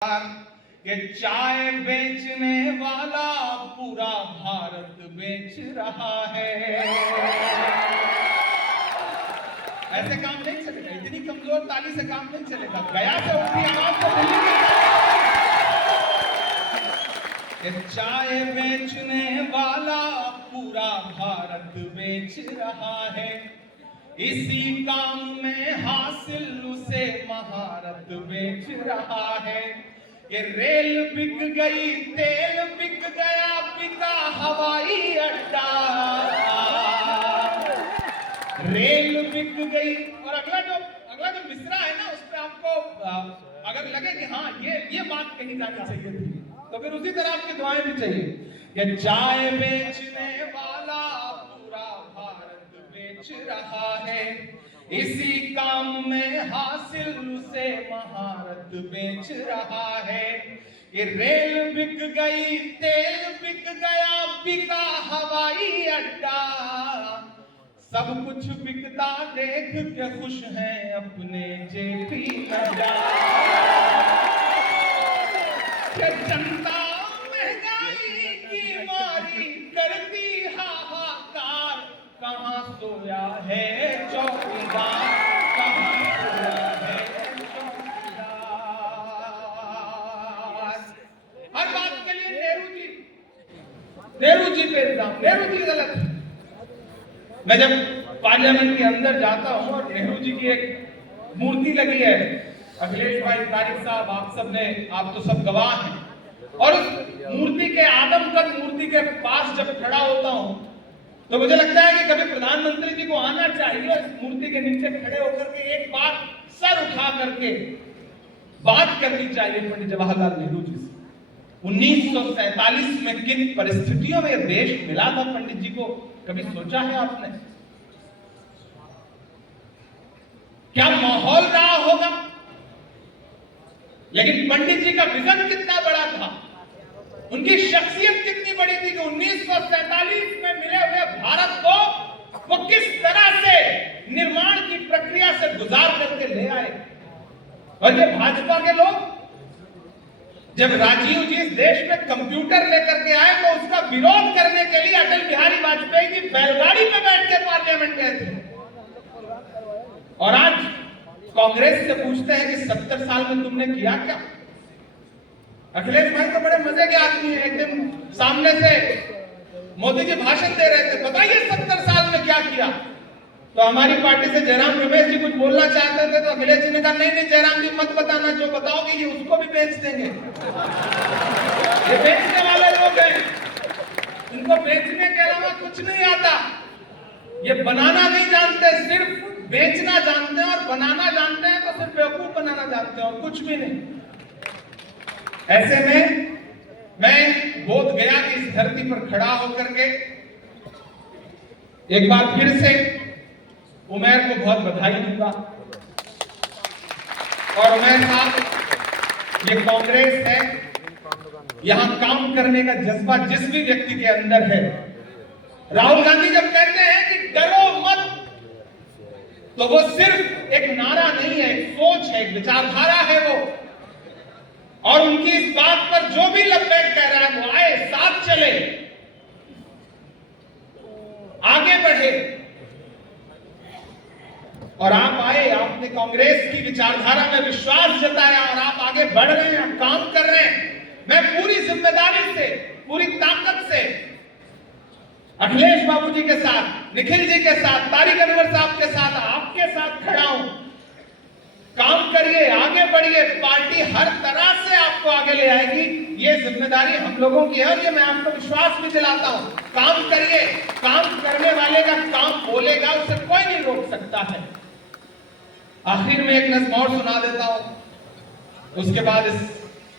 कि चाय बेचने वाला पूरा भारत बेच रहा है। ऐसे काम नहीं चलेगा, इतनी कमजोर ताली से काम नहीं चलेगा। गया से उठी आवाज तो दिल्ली कि चाय बेचने वाला पूरा भारत बेच रहा है। इसी काम में हासिल उसे महारत बेच रहा है। ये रेल बिक गई, तेल बिक गया, बिका हवाई अड्डा। रेल बिक गई। और अगला जो मिसरा है ना, उस पे आपको अगर लगे कि हाँ ये बात कही जानी चाहिए थी, तो फिर उसी तरह आपकी दुआएं भी चाहिए। ये चाय बेचने वाला पूरा भारत बेच रहा है। इसी काम में हासिल उसे महारत बेच रहा है। ये रेल बिक गई, तेल बिक गया, बिका हवाई अड्डा। सब कुछ बिकता देख के खुश हैं अपने जेपी नड्डा। जनता महंगाई की मारी करती हाहाकार, कहां सोया है चौकीदार, कहां सोया है चौकीदार। हर बात के लिए नेहरू जी पे इल्जाम, नेहरू जी गलत। मैं जब पार्लियामेंट के अंदर जाता हूं और नेहरू जी की एक मूर्ति लगी है, अखिलेश भाई, तारिक साहब, आप तो सब गवाह हैं, और उस मूर्ति के आदमकद मूर्ति के पास जब खड़ा होता हूं तो मुझे लगता है कि कभी प्रधानमंत्री जी को आना चाहिए और इस मूर्ति के नीचे खड़े होकर के एक बार सर उठा करके बात करनी चाहिए पंडित जवाहरलाल नेहरू जी से। 1947 में किन परिस्थितियों में देश मिला था पंडित जी को, कभी सोचा है आपने? क्या माहौल रहा होगा? लेकिन पंडित जी का विजन कितना बड़ा था, उनकी शख्सियत कितनी बड़ी थी कि 1947 में मिले हुए भारत को वो किस तरह से निर्माण की प्रक्रिया से गुजार करके ले आए। और ये भाजपा के लोग, जब राजीव जी इस देश में कंप्यूटर लेकर के आए तो उसका विरोध करने के लिए अटल बिहारी वाजपेयी की बैलगाड़ी में बैठ के पार्लियामेंट गए थे। और आज कांग्रेस से पूछते हैं कि 70 साल में तुमने किया क्या? अखिलेश भाई तो बड़े मजे के आदमी है। एक दिन सामने से मोदी जी भाषण दे रहे थे, बताइए 70 साल में क्या किया। तो हमारी पार्टी से जयराम रमेश जी कुछ बोलना चाहते थे, तो अखिलेश जी ने कहा नहीं जयराम जी मत बताना, जो बताओगे ये उसको भी बेच देंगे। ये बेचने वाले लोग हैं, इनको बेचने के अलावा कुछ नहीं आता। ये बनाना नहीं जानते, सिर्फ बेचना जानते हैं, और बनाना जानते हैं तो सिर्फ बेवकूफ बनाना जानते हैं और कुछ भी नहीं। ऐसे में मैं बोध गया की इस धरती पर खड़ा होकर के एक बार फिर से उमैर को बहुत बधाई दूंगा। और उमैर साहब, ये कांग्रेस है, यहां काम करने का जज्बा जिस भी व्यक्ति के अंदर है। राहुल गांधी जब कहते हैं कि डरो मत, तो वो सिर्फ एक नारा नहीं है, एक सोच है, एक विचारधारा है वो। और उनकी इस बात पर जो भी लब्बैक कह रहा है वो आए, साथ चले, आगे बढ़े। और आप आए, आपने कांग्रेस की विचारधारा में विश्वास जताया और आप आगे बढ़ रहे हैं, काम कर रहे हैं। मैं पूरी जिम्मेदारी से, पूरी ताकत से अखिलेश बाबू जी के साथ, निखिल जी के साथ, तारिक अनवर साहब के साथ, आपके साथ खड़ा हूं। काम करिए, आगे बढ़िए, पार्टी हर तरह से आपको आगे ले आएगी। ये जिम्मेदारी हम लोगों की है और ये मैं आपको विश्वास भी दिलाता हूं। काम करिए, काम करने वाले का काम बोलेगा, उसे कोई नहीं रोक सकता है। आखिर में एक नज़्म और सुना देता हूं, उसके बाद इस